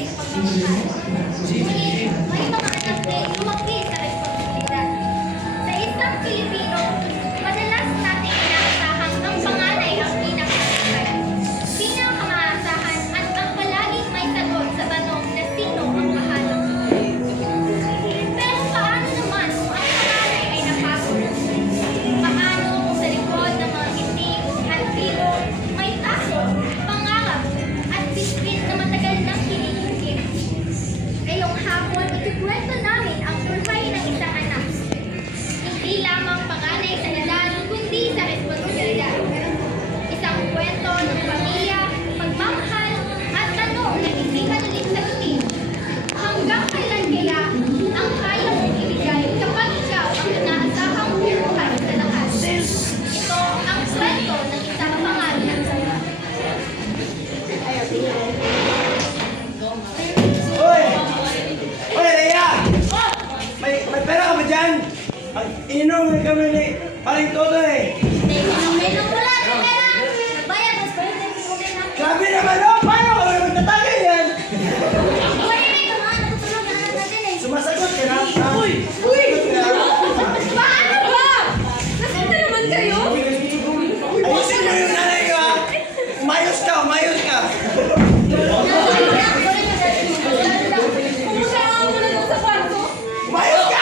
sa pagmamahal. Ngunit may mga anak din lumaki sa responsibilidad. Sa isang Pilipino, madalas nating inaasahang ang panganay ang pinakahusay. Pinakamaasahan at ang palaging may sagot sa tanong na sino ang mahal. Pero paano naman kung ang panganay ay napagod? Paano kung sa likod ng mga ngiti at biro may taso, pangarap at bisbis na matagal nang hinihintip? Ngayong hapon, ikukwento namin ang buhay ng isang anak. Hindi lamang panganay sa edad, kundi sa responsibilidad. Isang kwento ng pamilya, pagmamahal, at tanong na hindi madaling sagutin. Hanggang kailan kaya ang kaya mong ibigay kapag ikaw ang inaasahang buhay sa lahat? Ito ang kwento ng isang panganay. Hoy! Hoy, Leia! May pera ka ba dyan? Ininom kami ni Paring Toto eh. Meron wala na pera. Bayad, mas pwede na bigyan namin. Grabe naman oh! Paano kami magtatagay yan? Wala na ito mga natutulog na natin eh. Sumasagot ka na? Uy! Paano ba? Nasaan naman kayo? Ayusin mo yung nanay ko ha! Umayos ka! Umayos ka! Umayos ka!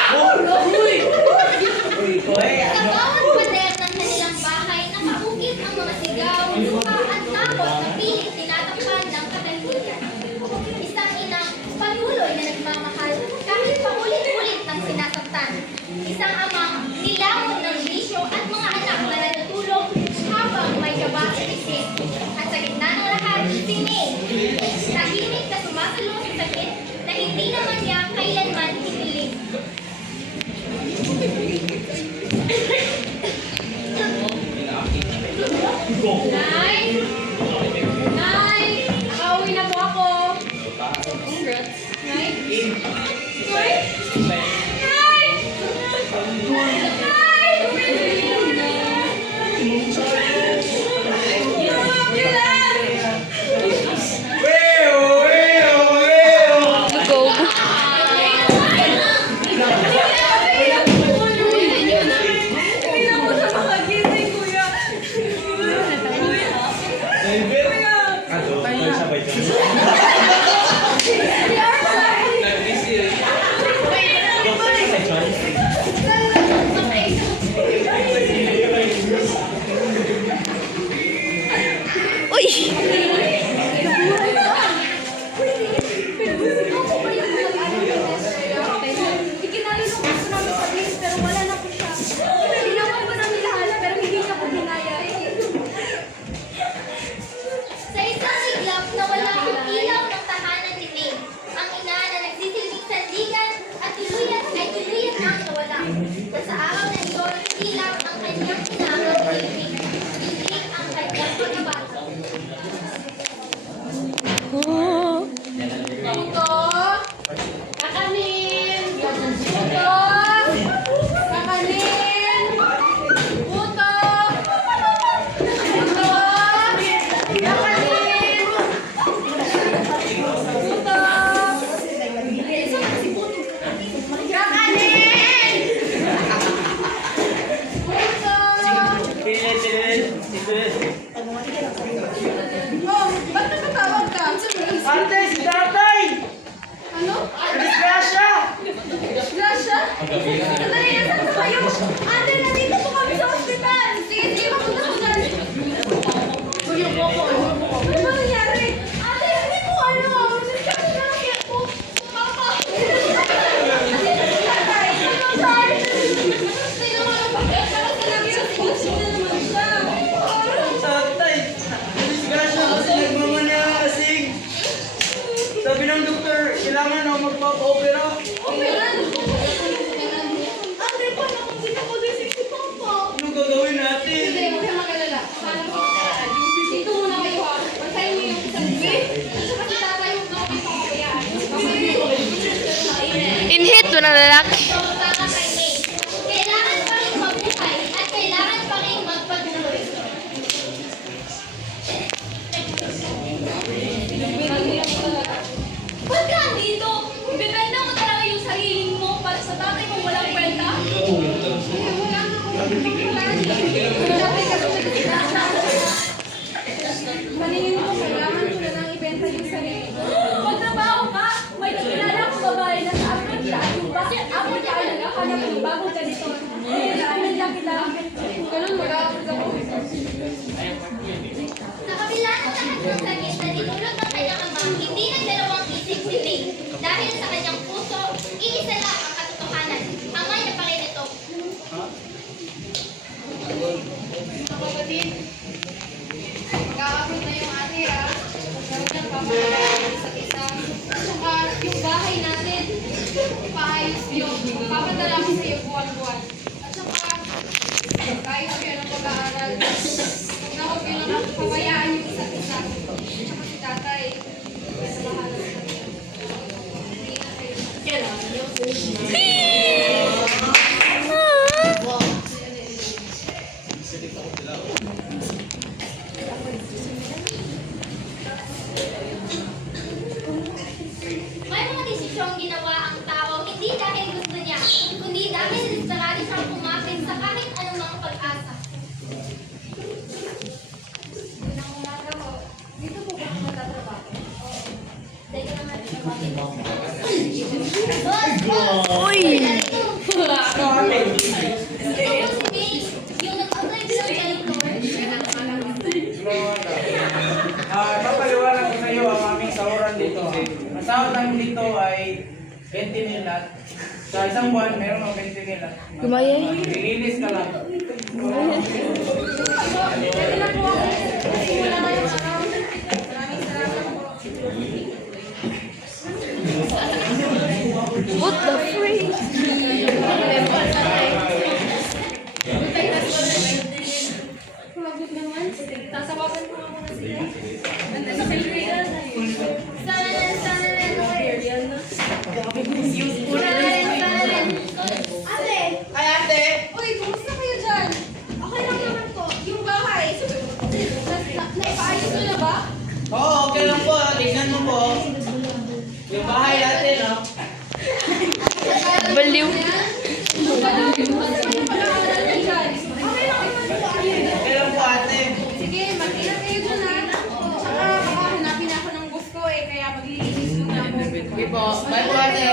Sa bawat pader ng kanilang bahay, nakaukit ang mga sigaw, luha at takot na pilit tinatakpan ng katahimikan. Isang inang patuloy na nagmamahal kahit paulit-ulit ng sinasaktan. Isang amang nilamon ng bisyo at mga anak na natutulog habang may kaba sa isip. At sa gitna ng lahat, si May, tahimik na sumasalo sa sakit na hindi naman niya kailanman hiniling. Nay! Nay! Pauwi na po ako. Congrats. Nay? Nay? Nay! Sa isang iglap na wala ang ilaw ng tahanan ni May, ang ina na nagsisilbing sandigan at tuluyan ay tuluyan ang nawala. At sa araw na ito, ilaw ang kanyang inaang pag-ibig, hindi ang kanyang pagkabata. Puto! Kakanin! Puto! Kakanin! Puto! Puto! Kakanin! Puto! Kakanin! Oh, ba't nakatawag ka? Ate, si tatay! Ano? Disgrasya! Grasya? Sandali, nasan na kayo? Ate, nandito po kami sa hospital! Sige, sige, mapunta ko dyan. Ano ba nangyari? Ate, hindi po ano. Kasi na lang po. Papa. Kasi tatay. I'm sorry. Sino mo ang bakit? Parang sinabi na siya naman siya. Tatay! Disgrasya kasi nagmamanasig! Sabi ng doktor, kailangan na magpapa-opera. Opera? Ate, paano kung sino ko din si Papa? Anong gagawin natin? Hindi, huwag kang magalala. Paano ko dito muna kayo ha. Pantayin mo yung isang bibig. At saka si tatay yung nakapit ko kaya. Inhit mo ng lalaki. Pumunta ka kay May. Kailangan pa rin mabuhay at kailangan pa rin magpatuloy. nagpapadala ako sa iyo buwan-buwan. At saka, kahit kayo ng pag-aaral, huwag na huwag niyo lang pabayaan yung isa't isa. At saka si tatay, kaya sa bahala sa kanya. Hindi na kayo. May mga desisyong ginawa ang tao hindi dahil gusto niya, kundi dahil desperado siyang kumapit sa kahit anumang pag-asa. Unang umaga ho, dito po ba ako magtatrabaho? Dahil ka naman tawagin mo. Uy! Ito po si May, yung nag-apply bilang janitor. Papaliwanag ko sa iyo ang aming sahuran dito. Ang sahod namin dito ay 20 mil lahat. Sa isang buwan, meron ng 20 mil lahat. Release ka lang. Pwede na po ako. Wala na yung araw. Maraming salamat po. What the freak? Pagod naman. Tasawagan ko nga muna sila. Nandun sa Pilipinas. Salalan, salalan, Ate! Ay, ate! Uy, kumusta kayo dyan? Okay lang naman po. Yung bahay, naipaayos nyo na ba? Oo, okay lang po. Tingnan mo po. Yung bahay natin, no? Baliw. Kumusta yung pag-aaral nyo dyan? Okay lang naman po. Okay lang po, ate. Sige, mag-ingat kayo dyan ha. Tsaka baka hanapin ako ng gusto eh, kaya maglilinis muna ako. Sige po. Bye po, ate.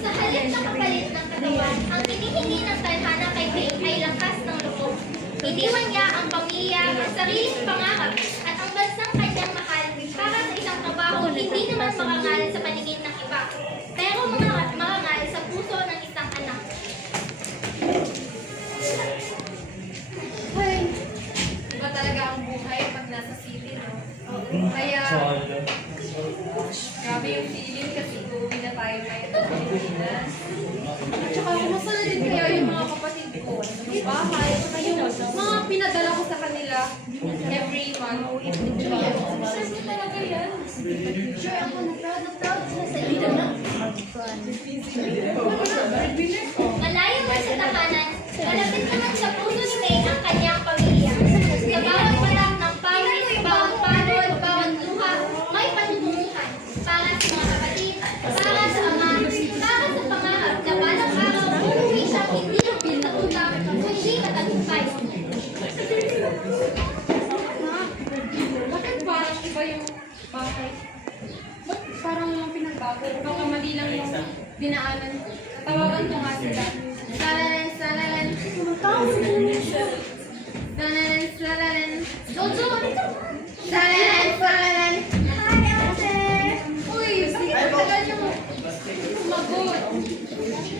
Sa halip na kapalit ng katawan, ang hinihingi ng tadhana kay May ay lakas ng loob. Iniwan niya ang pamilya, ang sariling pangarap, at ang bansang kanyang mahal para sa isang trabaho hindi naman makangal sa paningin ng iba, pero makangal sa puso ng isang anak. Ay, iba talaga ang buhay pag nasa city, no? Kaya, grabe yung feeling kasi uuwi na tayo kayo sa Pilipinas. At saka, kumusta na din kayo yung mga kapatid ko? Yung bahay, at saka yung mga pinadala ko sa kanila every month. Sure mo talaga yan. Sure ako na proud sila sa iyo. Malayo man sa tahanan, malapit naman sa puso ni May ang kanyang pamilya. Sa bawat patak ng pawis, bawat pagod, bawat luha, may patutunguhan. Para sa mga kapatid, para sa ama, para sa pangarap na balang araw uuwi siyang hindi lupil na utang, kundi matagumpay. Bakit parang iba yung bahay? Ba't parang walang pinagbago? Baka mali lang yung dinaanan ko. Tawagan ko nga sila. Salalan, salalan. Salalan, salalan. Jojo, dito. Salalan, salalan. Hi, ate. Uy, sige, tagal nyo. Sumagot.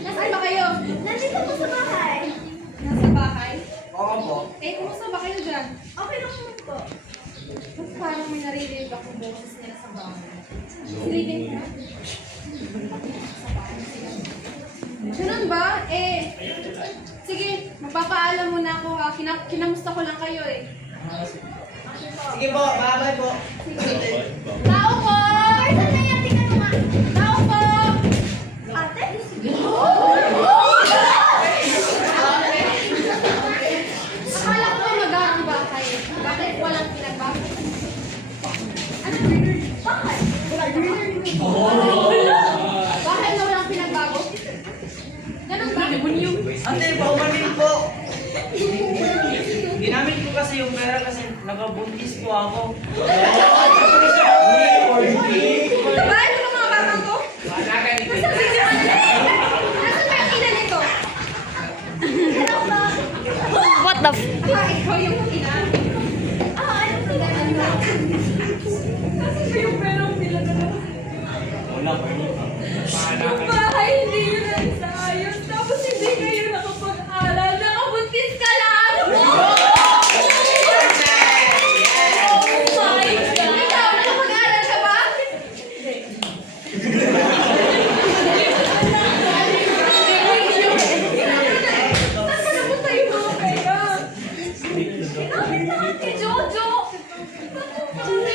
Nasaan ba kayo? Nandito po sa bahay. Nasa bahay? Oo po. Eh, kumusta ba kayo dyan? Okay lang naman po. Ba't parang may naririnig ako boses nila sa bahay? Silipin ko na. Ganun ba? Eh, sige, magpapaalam muna ako ha. Kinamusta ko lang kayo eh. Sige po, bye-bye po. Tao po! Saan na yan? Tingnan mo nga. Tao po! Ate? Akala ko mag-aang bahay. Bakit walang pinagbago? Ano? Bakit? Bakit na walang pinagbago? Ganun ba? Ate, paumanin po. Ginamit ko kasi yung pera kasi nakabuntis po ako. Diba? Ano ba mga batang to? Nasaan ba yung Nasaan ba yung ina nito? What the f... Ikaw yung ina. Ano tingnan mo? Nasaan ba yung perang nila na? Wala po. Ba?